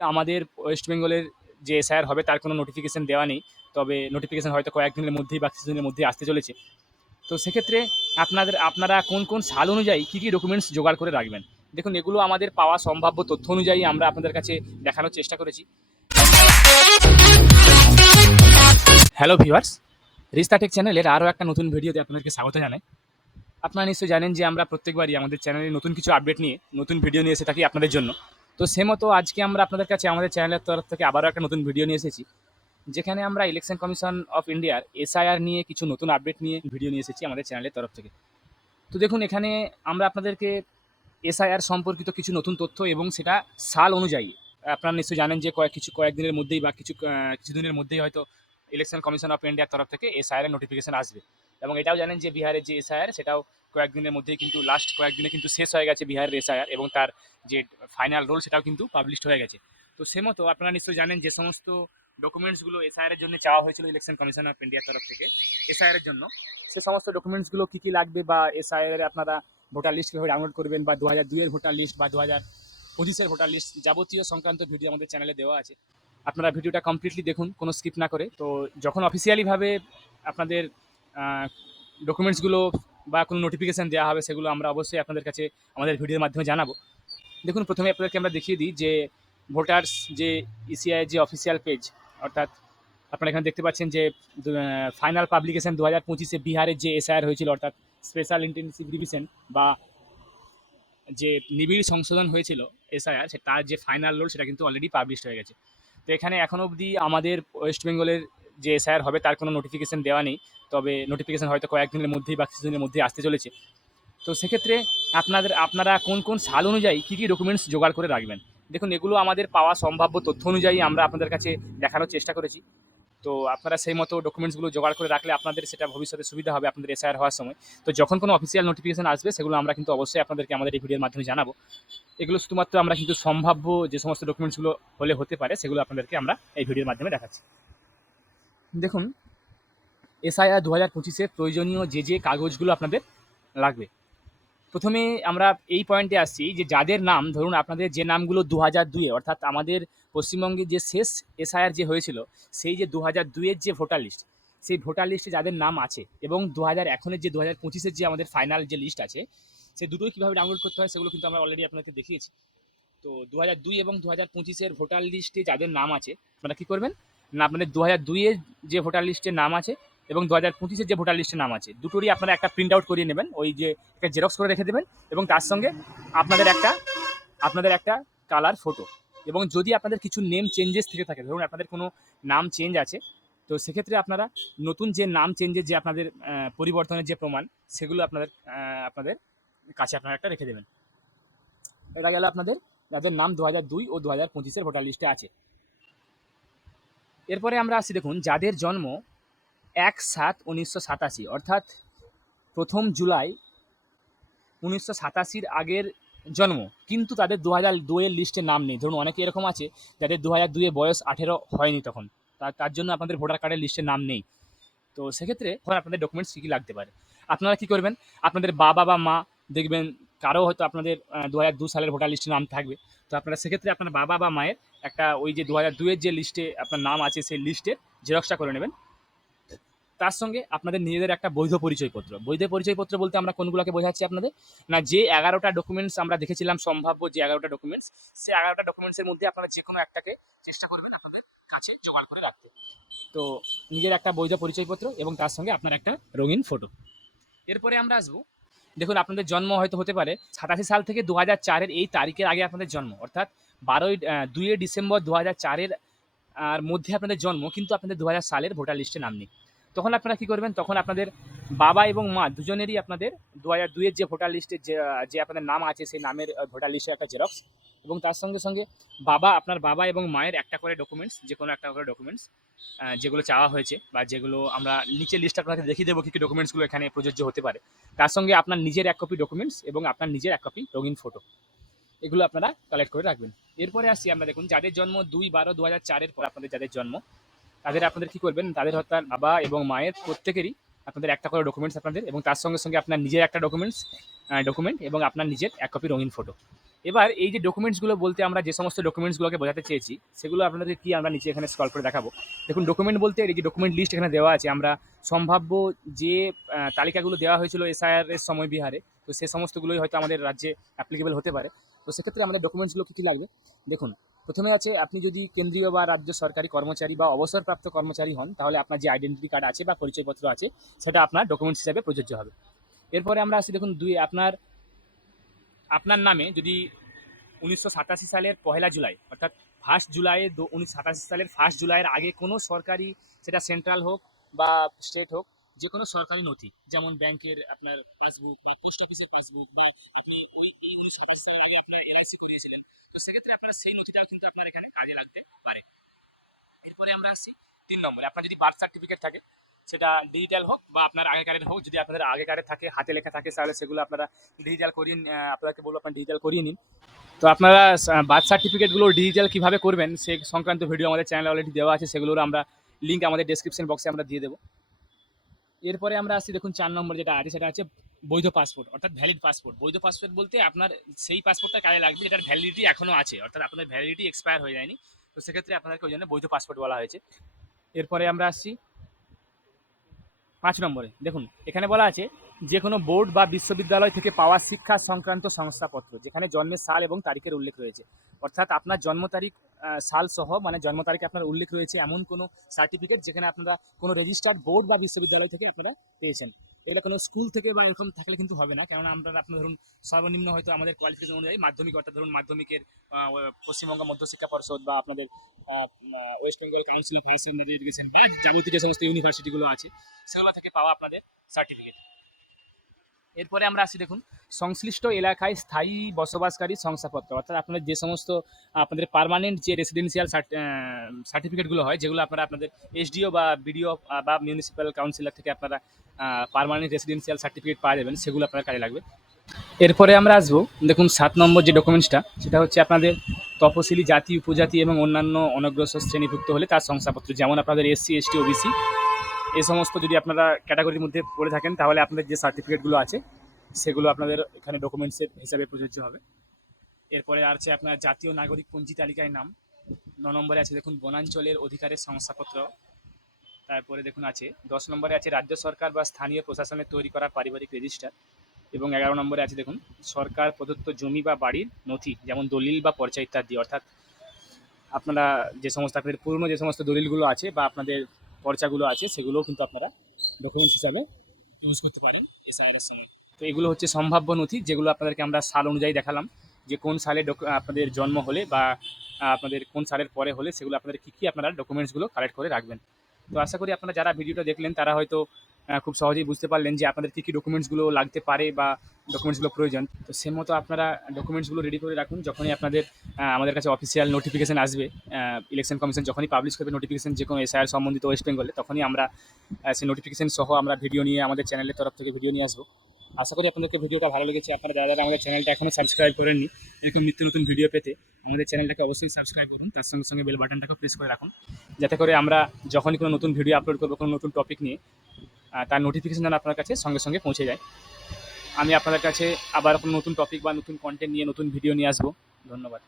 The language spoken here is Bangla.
আমাদের ওয়েস্ট বেঙ্গলের যে এসআইআর হবে তার কোনো নোটিফিকেশন দেওয়া নেই। তবে নোটিফিকেশন হয়তো কয়েকদিনের মধ্যেই বা কিছুদিনের মধ্যেই আসতে চলেছে। তো সেক্ষেত্রে আপনারা কোন সাল অনুযায়ী কী ডকুমেন্টস জোগাড় করে রাখবেন। দেখুন, এগুলো আমাদের পাওয়া সম্ভাব্য তথ্য অনুযায়ী আমরা আপনাদের কাছে দেখানোর চেষ্টা করেছি। হ্যালো ভিউয়ার্স, রিস্তা টেক চ্যানেলের আরও একটা নতুন ভিডিওতে আপনাদেরকে স্বাগত জানাই। আপনারা নিশ্চয়ই জানেন যে আমরা প্রত্যেকবারই আমাদের চ্যানেলে নতুন কিছু আপডেট নিয়ে নতুন ভিডিও নিয়ে এসে থাকি আপনাদের জন্য। তো সে মতো আজকে আমরা আপনাদের কাছে আমাদের চ্যানেলের তরফ থেকে আবারও একটা নতুন ভিডিও নিয়ে এসেছি, যেখানে আমরা ইলেকশন কমিশন অফ ইন্ডিয়ার এসআইআর নিয়ে কিছু নতুন আপডেট নিয়ে ভিডিও নিয়ে এসেছি আমাদের চ্যানেলের তরফ থেকে। তো দেখুন, এখানে আমরা আপনাদেরকে এসআইআর সম্পর্কিত কিছু নতুন তথ্য এবং সেটা সাল অনুযায়ী আপনারা নিশ্চয়ই জানেন যে কয়েকদিনের মধ্যেই বা কিছুদিনের মধ্যেই হয়তো ইলেকশন কমিশন অফ ইন্ডিয়ার তরফ থেকে এসআইআর নোটিফিকেশন আসবে। এবং এটাও জানেন যে বিহারের যে এসআইআর সেটাও কয়েকদিনের মধ্যেই কিন্তু লাস্ট কয়েকদিনে কিন্তু শেষ হয়ে গেছে বিহারের এসআইআর, এবং তার যে ফাইনাল রোল সেটাও কিন্তু পাবলিশড হয়ে গেছে। তো সে মতো আপনারা নিশ্চয়ই জানেন যে সমস্ত ডকুমেন্টসগুলো এসআইআর জন্য চাওয়া হয়েছিল ইলেকশন কমিশন অফ ইন্ডিয়ার তরফ থেকে এসআইআর জন্য, সে সমস্ত ডকুমেন্টসগুলো কী কী লাগবে বা এসআইআর আপনারা ভোটার লিস্ট কীভাবে ডাউনলোড করবেন বা 2002-এর ভোটার লিস্ট বা 2025-এর ভোটার লিস্ট যাবতীয় সংক্রান্ত ভিডিও আমাদের চ্যানেলে দেওয়া আছে। আপনারা ভিডিওটা কমপ্লিটলি দেখুন, কোনো স্কিপ না করে। তো যখন অফিসিয়ালিভাবে আপনাদের ডকুমেন্টসগুলো বা কোনো নোটিফিকেশান দেওয়া হবে সেগুলো আমরা অবশ্যই আপনাদের কাছে আমাদের ভিডিওর মাধ্যমে জানাবো। দেখুন, প্রথমে আপনাদেরকে আমরা দেখিয়ে দিই যে ভোটার্স যে ইসিআই যে অফিসিয়াল পেজ, অর্থাৎ আপনারা এখানে দেখতে পাচ্ছেন যে ফাইনাল পাবলিকেশন 2025-এ বিহারের যে এসআইআর হয়েছিল, অর্থাৎ স্পেশাল ইন্টেনসিভ রিভিশন বা যে নিবিড় সংশোধন হয়েছিল এসআইআর, তার যে ফাইনাল রোল সেটা কিন্তু অলরেডি পাবলিশড হয়ে গেছে। তো এখানে এখনও অবধি আমাদের ওয়েস্ট বেঙ্গলের যে এসআইআর হবে তার কোনো নোটিফিকেশন দেওয়া নেই। তবে নোটিফিকেশন হয়তো কয়েকদিনের মধ্যেই বা কিছুদিনের মধ্যেই আসতে চলেছে। তো সেক্ষেত্রে আপনারা কোন সাল অনুযায়ী কী ডকুমেন্টস জোগাড় করে রাখবেন। দেখুন, এগুলো আমাদের পাওয়া সম্ভাব্য তথ্য অনুযায়ী আমরা আপনাদের কাছে দেখানোর চেষ্টা করেছি। তো আপনারা সেই মতো ডকুমেন্টসগুলো জোগাড় করে রাখলে আপনাদের সেটা ভবিষ্যতে সুবিধা হবে আপনাদের এসআইআর হওয়ার সময়। তো যখন কোনো অফিসিয়াল নোটিফিকেশন আসবে সেগুলো আমরা কিন্তু অবশ্যই আপনাদেরকে আমাদের এই ভিডিওর মাধ্যমে জানাবো। এগুলো শুধুমাত্র আমরা কিন্তু সম্ভাব্য যে সমস্ত ডকুমেন্টসগুলো হলে হতে পারে সেগুলো আপনাদেরকে আমরা এই ভিডিওর মাধ্যমে দেখাচ্ছি। দেখুন, এসআইআর 2025-এর প্রয়োজনীয় যে কাগজগুলো আপনাদের লাগবে। প্রথমে আমরা এই পয়েন্টে আসছি যে যাদের নাম, ধরুন আপনাদের যে নামগুলো 2002-এ, অর্থাৎ আমাদের পশ্চিমবঙ্গে যে শেষ এসআইআর যে হয়েছিল সেই যে 2002-এর যে ভোটার লিস্ট, সেই ভোটার লিস্টে যাদের নাম আছে এবং 2001-এর যে 2025-এর যে আমাদের ফাইনাল যে লিস্ট আছে, সেই দুটোই কীভাবে ডাউনলোড করতে হয় সেগুলো কিন্তু আমরা অলরেডি আপনাদেরকে দেখিয়েছি। তো 2002 এবং 2025-এর ভোটার লিস্টে যাদের নাম আছে আপনারা কী করবেন না, আপনাদের 2002-এর যে ভোটার লিস্টের নাম আছে এবং 2025-এর যে ভোটার লিস্টের নাম আছে দুটোরই আপনারা একটা প্রিন্ট আউট করিয়ে নেবেন, ওই যে একটা জেরক্স করে রেখে দেবেন, এবং তার সঙ্গে আপনাদের একটা কালার ফটো। এবং যদি আপনাদের কিছু নেম চেঞ্জেস থেকে থাকে, ধরুন আপনাদের কোনো নাম চেঞ্জ আছে, তো সেক্ষেত্রে আপনারা নতুন যে নাম চেঞ্জের যে আপনাদের পরিবর্তনের যে প্রমাণ সেগুলো আপনাদের কাছে আপনারা একটা রেখে দেবেন। এটা গেল আপনাদের যাদের নাম 2002 ও 2025-এর ভোটার লিস্টে আছে। এরপরে আমরা আসি, দেখুন যাদের জন্ম 1/7/1987, অর্থাৎ 1 জুলাই 1987-র আগের জন্ম, কিন্তু তাদের 2002-এর লিস্টে নাম নেই। ধরুন অনেকে এরকম আছে যাদের 2002-এ বয়স 18 হয়নি, তখন তার জন্য আপনাদের ভোটার কার্ডের লিস্টে নাম নেই। তো সেক্ষেত্রে আপনাদের ডকুমেন্টস কী লাগতে পারে, আপনারা কী করবেন, আপনাদের বাবা বা মা দেখবেন কারো হয়তো আপনাদের 2002 সালের ভোটার লিস্টে নাম থাকবে। তো আপনারা সেক্ষেত্রে আপনার বাবা বা মায়ের একটা ওই যে 2002-এর যে লিস্টে আপনার নাম আছে সেই লিস্টের জেরক্সটা করে নেবেন। তার সঙ্গে আপনাদের নিজেদের একটা বৈধ পরিচয়পত্র। বৈধ পরিচয়পত্র বলতে আমরা কোনগুলোকে বোঝাচ্ছি আপনাদের, না যে 11টা ডকুমেন্টস আমরা দেখেছিলাম সম্ভাব্য যে 11টা ডকুমেন্টস, সেই 11টা ডকুমেন্টসের মধ্যে আপনারা যে কোনো একটাকে চেষ্টা করবেন আপনাদের কাছে জোগাড় করে রাখতে। তো নিজের একটা বৈধ পরিচয়পত্র এবং তার সঙ্গে আপনার একটা রঙিন ফটো। এরপরে আমরা আসবো, দেখুন আপনাদের জন্ম হয়তো হতে পারে 87 সাল থেকে 2004-এর এই তারিখের আগে আপনাদের জন্ম, অর্থাৎ 2 ডিসেম্বর 2004-এর আর মধ্যে আপনাদের জন্ম, কিন্তু আপনাদের 2000 সালের ভোটার লিস্টে নাম নেই। তখন আপনারা কী করবেন, তখন আপনাদের বাবা এবং মা দুজনেরই আপনাদের 2002-এর যে ভোটার লিস্টে যে আপনাদের নাম আছে সেই নামের ভোটার লিস্টের একটা জেরক্স, এবং তার সঙ্গে সঙ্গে আপনার বাবা এবং মায়ের একটা করে ডকুমেন্টস, যে কোনো একটা করে ডকুমেন্টস যেগুলো চাওয়া হয়েছে বা যেগুলো আমরা নিচের লিস্ট আপনাকে দেখিয়ে দেবো কী কী ডকুমেন্টসগুলো এখানে প্রযোজ্য হতে পারে। তার সঙ্গে আপনার নিজের 1 কপি ডকুমেন্টস এবং আপনার নিজের 1 কপি রঙিন ফটো, এগুলো আপনারা কালেক্ট করে রাখবেন। এরপরে আসছি আমরা, দেখুন যাদের জন্ম 2/12/2004-এর পর আপনাদের যাদের জন্ম, আপনাদের কী করবেন, তাদের অর্থাৎ বাবা এবং মায়ের প্রত্যেকেরই আপনাদের একটা করে ডকুমেন্টস আপনাদের, এবং তার সঙ্গে সঙ্গে আপনার নিজের একটা ডকুমেন্ট এবং আপনার নিজের 1 কপি রঙিন ফটো, এবার এই যে ডকুমেন্টসগুলো বলতে আমরা যে সমস্ত ডকুমেন্টসগুলোকে বোঝাতে চেয়েছি সেগুলো আপনাদের কি আমরা নিচে এখানে স্ক্রল করে দেখাবো। দেখুন ডকুমেন্ট বলতে এই যে ডকুমেন্ট লিস্ট এখানে দেওয়া আছে, আমরা সম্ভাব্য যে তালিকাগুলো দেওয়া হয়েছিল এসআইআর এর সময় বিহারে, তো সে সমস্তগুলোই হয়তো আমাদের রাজ্যে অ্যাপ্লিকেবল হতে পারে। তো সেক্ষেত্রে আমাদের ডকুমেন্টসগুলো কী কী লাগবে দেখুন। প্রথমে আছে আপনি যদি কেন্দ্রীয় বা রাজ্য সরকারি কর্মচারী বা অবসরপ্রাপ্ত কর্মচারী হন তাহলে আপনার যে আইডেন্টিটি কার্ড আছে বা পরিচয়পত্র আছে সেটা আপনার ডকুমেন্টস হিসাবে প্রযোজ্য হবে। এরপরে আমরা আসি দেখুন আপনার আপনার নামে যদি 1987 সালের 1 জুলাই অর্থাৎ 1 জুলাই 1987 সালের 1 জুলাইয়ের আগে কোনো সরকারি, সেটা সেন্ট্রাল হোক বা স্টেট হোক, যে কোনো সরকারি নথি যেমন ব্যাংকের আপনার পাসবুক বা পোস্ট অফিসের পাসবুক বা আপনি ওই 1987 সালের আগে আপনার এলআইসি করিয়েছিলেন, তো সেক্ষেত্রে আপনার সেই নথিটা কিন্তু আপনার এখানে কাজে লাগতে পারে। এরপরে আমরা আসছি 3 নম্বরে, আপনার যদি বার্থ সার্টিফিকেট থাকে সেটা ডিজিটাল হোক বা আপনার আগেকারের হোক, যদি আপনাদের আগেকারের থাকে হাতে লেখা থাকে তাহলে সেগুলো আপনারা ডিজিটাল করিয়ে আপনাকে বলবো আপনার ডিজিটাল করিয়ে নিন। তো আপনারা বার্থ সার্টিফিকেটগুলো ডিজিটাল কীভাবে করবেন সে সংক্রান্ত ভিডিও আমাদের চ্যানেলে অলরেডি দেওয়া আছে, সেগুলোর আমরা লিঙ্ক আমাদের ডেসক্রিপশন বক্সে আমরা দিয়ে দেবো। এরপরে আমরা আসছি দেখুন 4 নম্বর যেটা আছে সেটা হচ্ছে বৈধ পাসপোর্ট অর্থাৎ ভ্যালিড পাসপোর্ট। বৈধ পাসপোর্ট বলতে আপনার সেই পাসপোর্টটা কাজে লাগবে যেটার ভ্যালিডিটি এখনও আছে, অর্থাৎ আপনার ভ্যালিডিটি এক্সপায়ার হয়ে যায়নি, তো সেক্ষেত্রে আপনাদেরকে ওই জন্য বৈধ পাসপোর্ট বলা হয়েছে। এরপরে আমরা আসছি 5 নম্বরে, দেখুন এখানে বলা আছে যে কোনো বোর্ড বা বিশ্ববিদ্যালয় থেকে পাওয়া শিক্ষা সংক্রান্ত শংসাপত্র যেখানে জন্মের সাল এবং তারিখের উল্লেখ রয়েছে, অর্থাৎ আপনার জন্ম তারিখ সাল সহ মানে জন্ম তারিখে আপনার উল্লেখ রয়েছে এমন কোনো সার্টিফিকেট যেখানে আপনারা কোনো রেজিস্টার্ড বোর্ড বা বিশ্ববিদ্যালয় থেকে আপনারা পেয়েছেন। এগুলো কোনো স্কুল থেকে বা এরকম থাকলে কিন্তু হবে না, কেননা আমরা আপনার ধরুন সর্বনিম্ন হয়তো আমাদের কোয়ালিফিকেশন অনুযায়ী মাধ্যমিক, অর্থাৎ ধরুন মাধ্যমিকের পশ্চিমবঙ্গ মধ্যশিক্ষা পর্ষদ বা আপনাদের West Bengal Council of Higher Secondary Education বা যাবতীয় যে সমস্ত ইউনিভার্সিটিগুলো আছে সেগুলো থেকে পাওয়া আপনাদের সার্টিফিকেট। এরপরে আমরা আসি দেখুন সংশ্লিষ্ট এলাকায় স্থায়ী বসবাসকারী শংসাপত্র, অর্থাৎ আপনাদের যে সমস্ত আপনাদের পার্মানেন্ট যে রেসিডেন্সিয়াল সার্টিফিকেটগুলো হয় যেগুলো আপনারা আপনাদের এসডিও বা বিডিও বা মিউনিসিপ্যাল কাউন্সিলর থেকে আপনারা পার্মানেন্ট রেসিডেন্সিয়াল সার্টিফিকেট পাওয়া যাবেন, সেগুলো আপনার কাজে লাগবে। এরপরে আমরা আসবো দেখুন 7 নম্বর যে ডকুমেন্টসটা সেটা হচ্ছে আপনাদের তপশিলি জাতি, উপজাতি এবং অন্যান্য অনগ্রসর শ্রেণীভুক্ত হলে তার শংসাপত্র, যেমন আপনাদের এসসি, এসটি, ওবিসি এই সমস্ত যদি আপনারা ক্যাটাগরির মধ্যে পড়ে থাকেন তাহলে আপনাদের যে সার্টিফিকেটগুলো আছে সেগুলো আপনাদের এখানে ডকুমেন্টসের হিসাবে প্রযোজ্য হবে। এরপরে আছে আপনার জাতীয় নাগরিক পঞ্জি তালিকায় নাম। 9 নম্বরে আছে দেখুন বনাঞ্চলের অধিকারের শংসাপত্র। তারপরে দেখুন আছে 10 নম্বরে আছে রাজ্য সরকার বা স্থানীয় প্রশাসনের তৈরি করা পারিবারিক রেজিস্টার। এবং 11 নম্বরে আছে দেখুন সরকার প্রদত্ত জমি বা বাড়ির নথি যেমন দলিল বা পর্চা ইত্যাদি, অর্থাৎ আপনারা যে সমস্ত আপনাদের পুরনো যে সমস্ত দলিলগুলো আছে বা আপনাদের পর্চাগুলো আছে সেগুলোও কিন্তু আপনারা ডকুমেন্টস হিসাবে ইউজ করতে পারেন এসআইআর এর সময়। তো এগুলো হচ্ছে সম্ভাব্য নথি যেগুলো আপনাদেরকে আমরা সাল অনুযায়ী দেখালাম যে কোন সালে আপনাদের জন্ম হলে বা আপনাদের কোন সালের পরে হলে সেগুলো আপনাদের কী কী আপনারা ডকুমেন্টসগুলো কালেক্ট করে রাখবেন। তো আশা করি আপনারা যারা ভিডিওটা দেখলেন তারা হয়তো খুব সহজেই বুঝতে পারলেন যে আপনাদের কী কী ডকুমেন্টসগুলো লাগতে পারে বা ডকুমেন্টসগুলো প্রয়োজন। তো সে মতো আপনারা ডকুমেন্টসগুলো রেডি করে রাখুন, যখনই আপনাদের আমাদের কাছে অফিসিয়াল নোটিফিকেশান আসবে, ইলেকশন কমিশন যখনই পাবলিশ করবে নোটিফিকেশান যে কোনো এসআইআর সম্বন্ধিত ওয়েস্ট বেঙ্গলে, তখনই আমরা সেই নোটিফিকেশান সহ আমরা ভিডিও নিয়ে আমাদের চ্যানেলের তরফ থেকে ভিডিও নিয়ে আসবো। আশা করি আপনাদেরকে ভিডিওটা ভালো লেগেছে। আপনারা যারা যারা আমাদের চ্যানেলটা এখনও সাবস্ক্রাইব করেননি এরকম নিত্য নতুন ভিডিও পেতে আমাদের চ্যানেলটাকে অবশ্যই সাবস্ক্রাইব করুন, তার সঙ্গে সঙ্গে বেল বাটনটাকে প্রেস করে রাখুন, যাতে করে আমরা যখনই কোনো নতুন ভিডিও আপলোড করবো কোনো নতুন টপিক নিয়ে তার নোটিফিকেশান যেন আপনার কাছে সঙ্গে সঙ্গে পৌঁছে যায়। আমি আপনাদের কাছে আবার কোনো নতুন টপিক বা নতুন কন্টেন্ট নিয়ে নতুন ভিডিও নিয়ে আসবো। ধন্যবাদ।